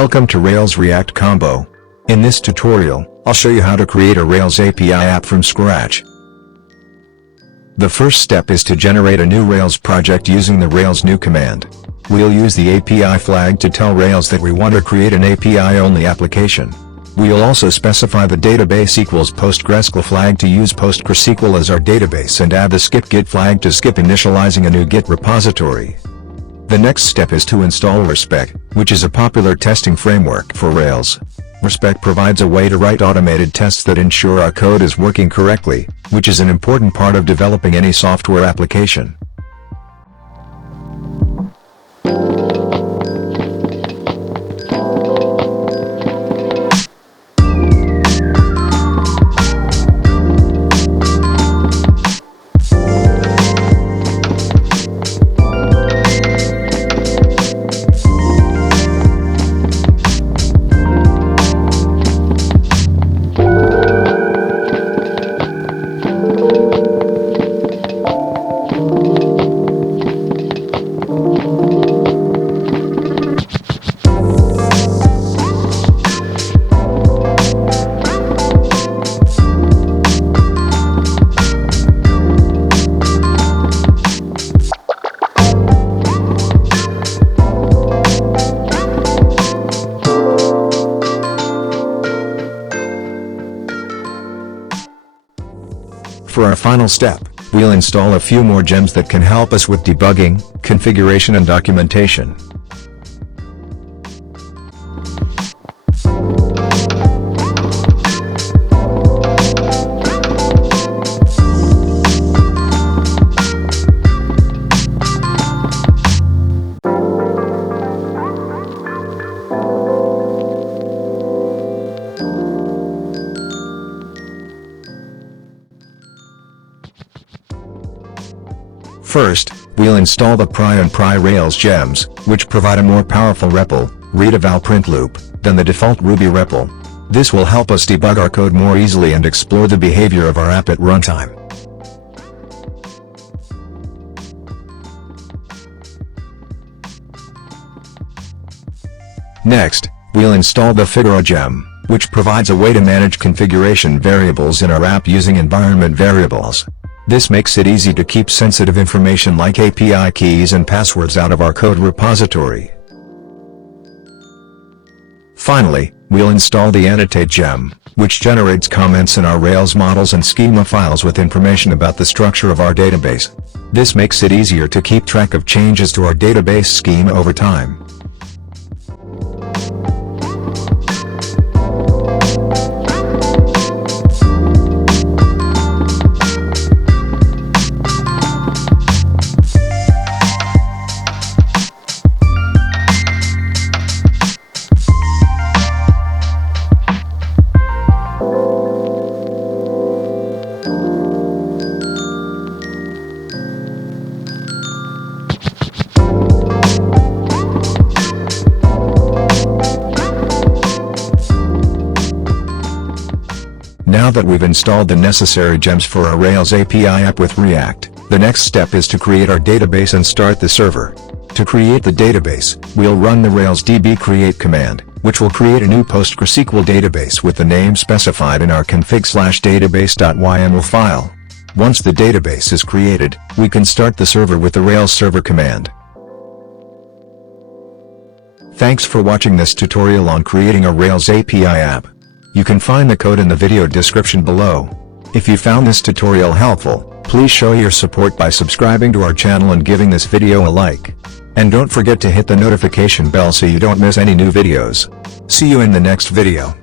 Welcome to Rails React Combo. In this tutorial, I'll show you how to create a Rails API app from scratch. The first step is to generate a new Rails project using the Rails new command. We'll use the API flag to tell Rails that we want to create an API-only application. We'll also specify the database equals PostgreSQL flag to use PostgreSQL as our database and add the skip git flag to skip initializing a new Git repository. The next step is to install Respect, which is a popular testing framework for Rails. Respect provides a way to write automated tests that ensure our code is working correctly, which is an important part of developing any software application. For our final step, we'll install a few more gems that can help us with debugging, configuration and documentation. First, we'll install the pry and pry Rails gems, which provide a more powerful REPL, read eval print loop, than the default Ruby REPL. This will help us debug our code more easily and explore the behavior of our app at runtime. Next, we'll install the Figaro gem, which provides a way to manage configuration variables in our app using environment variables. This makes it easy to keep sensitive information like API keys and passwords out of our code repository. Finally, we'll install the Annotate gem, which generates comments in our Rails models and schema files with information about the structure of our database. This makes it easier to keep track of changes to our database schema over time. Now that we've installed the necessary gems for our Rails API app with React, the next step is to create our database and start the server. To create the database, we'll run the Rails db create command, which will create a new PostgreSQL database with the name specified in our config/database.yml file. Once the database is created, we can start the server with the Rails server command. Thanks for watching this tutorial on creating a Rails API app. You can find the code in the video description below. If you found this tutorial helpful, please show your support by subscribing to our channel and giving this video a like. And don't forget to hit the notification bell so you don't miss any new videos. See you in the next video.